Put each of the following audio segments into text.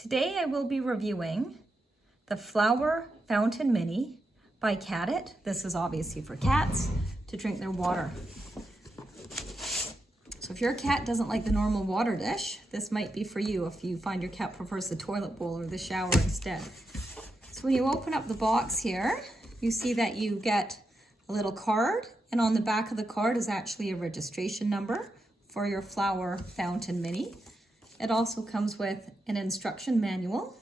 Today I will be reviewing the Flower Fountain Mini by Catit. This is obviously for cats to drink their water. So if your cat doesn't like the normal water dish, this might be for you if you find your cat prefers the toilet bowl or the shower instead. So when you open up the box here, you see that you get a little card, and on the back of the card is actually a registration number for your Flower Fountain Mini. It also comes with an instruction manual.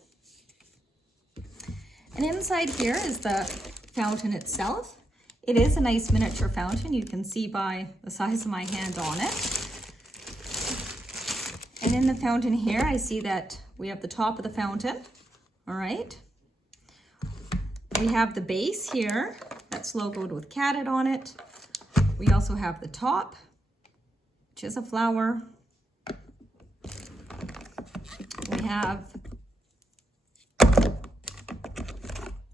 And inside here is the fountain itself. It is a nice miniature fountain. You can see by the size of my hand on it. And in the fountain here, I see that we have the top of the fountain. All right. We have the base here that's logoed with Catit on it. We also have the top, which is a flower. We have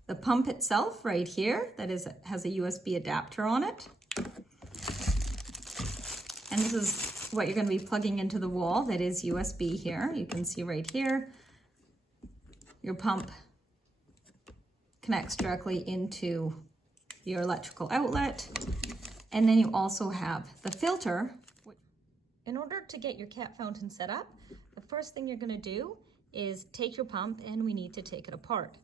the pump itself right here that has a USB adapter on it. And this is what you're going to be plugging into the wall. That is USB here. You can see right here, your pump connects directly into your electrical outlet. And then you also have the filter. In order to get your cat fountain set up, the first thing you're going to do is take your pump, and we need to take it apart.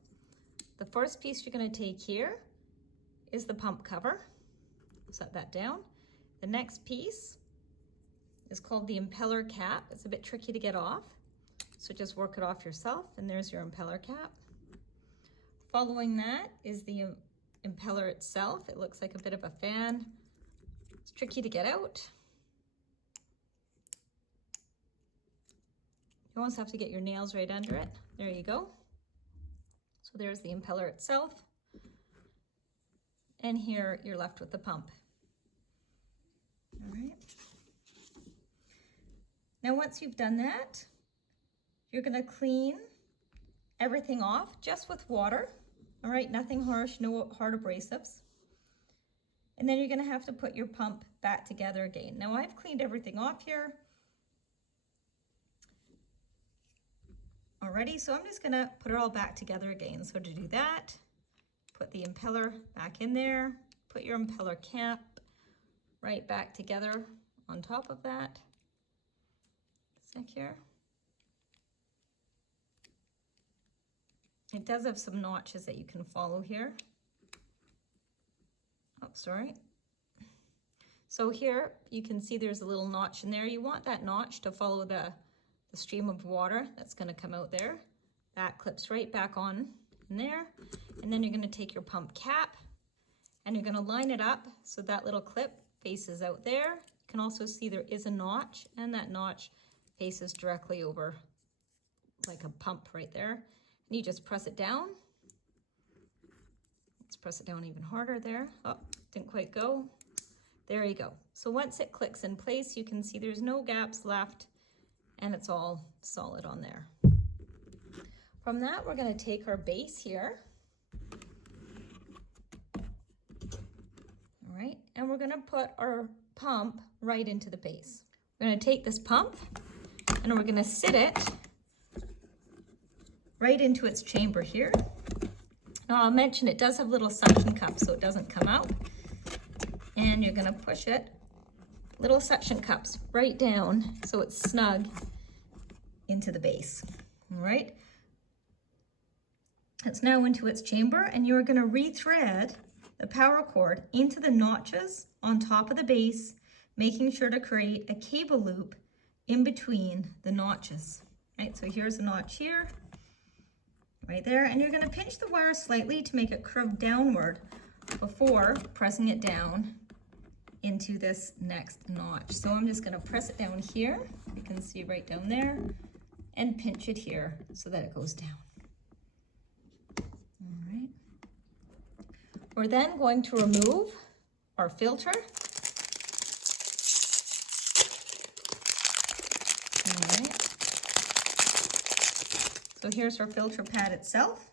The first piece you're going to take here is the pump cover. Set that down. The next piece is called the impeller cap. It's a bit tricky to get off, so just work it off yourself, and there's your impeller cap. Following that is the impeller itself. It looks like a bit of a fan. It's tricky to get out. You almost have to get your nails right under it. There you go. So there's the impeller itself. And here you're left with the pump. All right. Now once you've done that, you're going to clean everything off just with water. All right, nothing harsh, no hard abrasives. And then you're going to have to put your pump back together again. Now I've cleaned everything off here already, so I'm just going to put it all back together again. So to do that, put the impeller back in there, put your impeller cap right back together on top of that. Sec here. It does have some notches that you can follow here. Oh, sorry. So here you can see there's a little notch in there. You want that notch to follow the stream of water that's going to come out there. That clips right back on in there. And then you're going to take your pump cap and you're going to line it up so that little clip faces out there. You can also see there is a notch, and that notch faces directly over like a pump right there. And you just press it down. Let's press it down even harder there. Oh, didn't quite go. There you go. So once it clicks in place, you can see there's no gaps left, and it's all solid on there. From that, we're going to take our base here. All right, and we're going to put our pump right into the base. We're going to take this pump and we're going to sit it right into its chamber here. Now I'll mention it does have little suction cups so it doesn't come out. And you're going to push it, little suction cups right down so it's snug into the base. All right. It's now into its chamber, and you're going to rethread the power cord into the notches on top of the base, making sure to create a cable loop in between the notches. Right, so here's a notch here, right there, and you're going to pinch the wire slightly to make it curve downward before pressing it down into this next notch. So I'm just going to press it down here, you can see right down there, and pinch it here so that it goes down. All right. We're then going to remove our filter. All right. So here's our filter pad itself,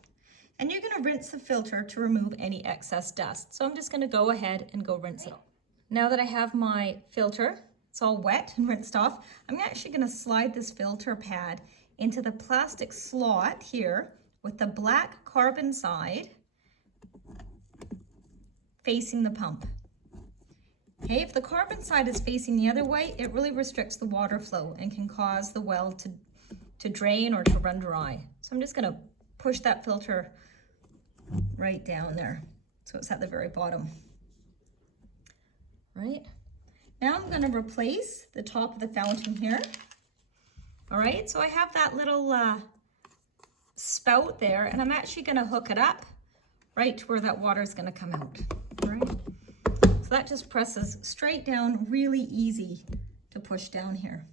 and you're going to rinse the filter to remove any excess dust. So I'm just going to go ahead and go rinse it off. Now that I have my filter, it's all wet and rinsed off, I'm actually going to slide this filter pad into the plastic slot here with the black carbon side facing the pump. Okay, if the carbon side is facing the other way, it really restricts the water flow and can cause the well to drain or to run dry. So I'm just gonna push that filter right down there. So it's at the very bottom. Right? Now I'm gonna replace the top of the fountain here. All right, so I have that little spout there, and I'm actually gonna hook it up right to where that water is gonna come out. All right? So that just presses straight down, really easy to push down here.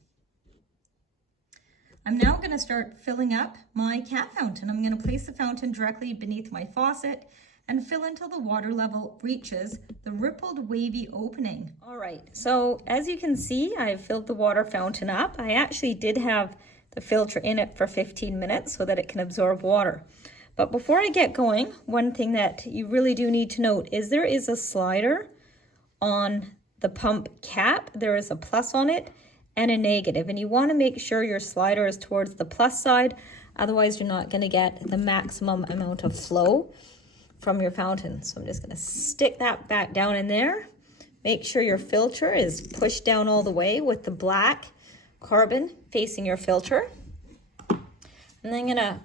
I'm now gonna start filling up my cat fountain. I'm gonna place the fountain directly beneath my faucet and fill until the water level reaches the rippled wavy opening. All right, so as you can see, I've filled the water fountain up. I actually did have the filter in it for 15 minutes so that it can absorb water. But before I get going, one thing that you really do need to note is there is a slider on the pump cap. There is a plus on it and a negative, and you want to make sure your slider is towards the plus side, otherwise you're not going to get the maximum amount of flow from your fountain. So I'm just going to stick that back down in there. Make sure your filter is pushed down all the way with the black carbon facing your filter. And then I'm going to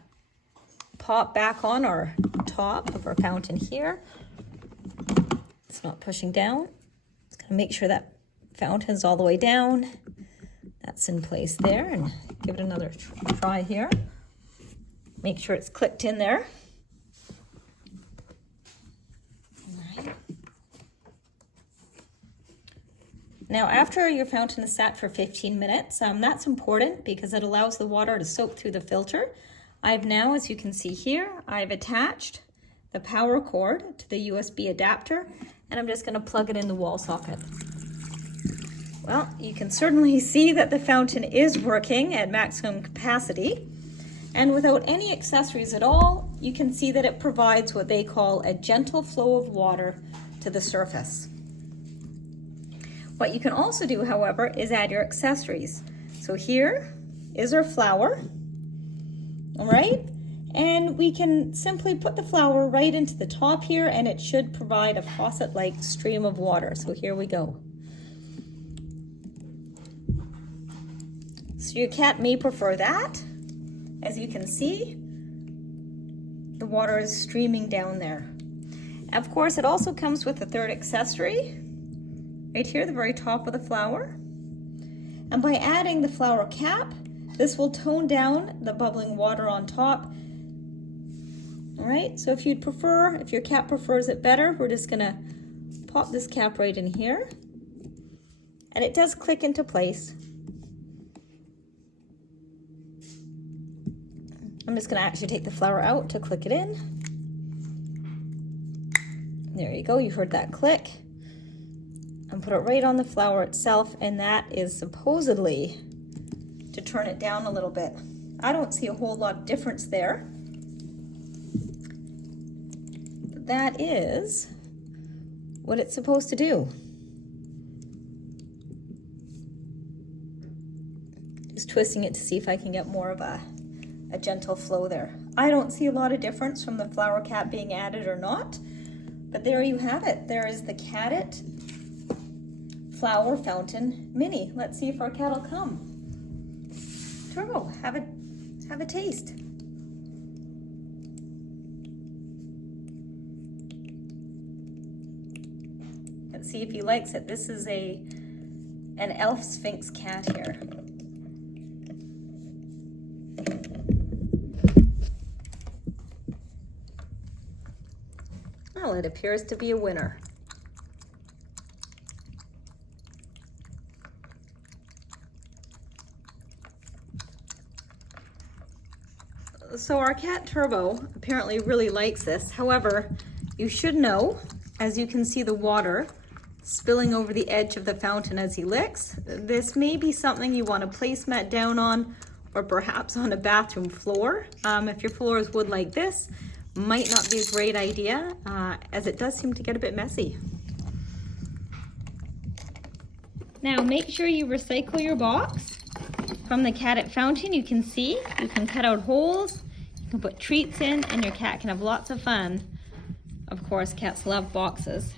pop back on our top of our fountain here. It's not pushing down. It's going to make sure that fountain's all the way down. That's in place there, and give it another try here. Make sure it's clicked in there. All right. Now, after your fountain is sat for 15 minutes, that's important because it allows the water to soak through the filter. I've now, as you can see here, I've attached the power cord to the USB adapter, and I'm just going to plug it in the wall socket. Well, you can certainly see that the fountain is working at maximum capacity, and without any accessories at all, you can see that it provides what they call a gentle flow of water to the surface. What you can also do, however, is add your accessories. So here is our flower, all right? And we can simply put the flower right into the top here, and it should provide a faucet-like stream of water. So here we go. So your cat may prefer that. As you can see, the water is streaming down there. Of course, it also comes with a third accessory, right here, the very top of the flower. And by adding the flower cap, this will tone down the bubbling water on top. All right, so if you'd prefer, if your cat prefers it better, we're just gonna pop this cap right in here. And it does click into place. I'm just gonna actually take the flower out to click it in. There you go, you heard that click. And put it right on the flower itself, and that is supposedly to turn it down a little bit. I don't see a whole lot of difference there. But that is what it's supposed to do. Just twisting it to see if I can get more of a gentle flow there. I don't see a lot of difference from the flower cap being added or not, but there you have it. There is the Catit Flower Fountain Mini. Let's see if our cat will come. Turbo, have a taste. Let's see if he likes it. This is an elf sphynx cat here. Well, it appears to be a winner. So our cat Turbo apparently really likes this. However, you should know, as you can see the water spilling over the edge of the fountain as he licks, this may be something you want to placemat down on, or perhaps on a bathroom floor. If your floor is wood like this, might not be a great idea, as it does seem to get a bit messy. Now make sure you recycle your box. From the Catit fountain, you can see, you can cut out holes, you can put treats in, and your cat can have lots of fun. Of course, cats love boxes.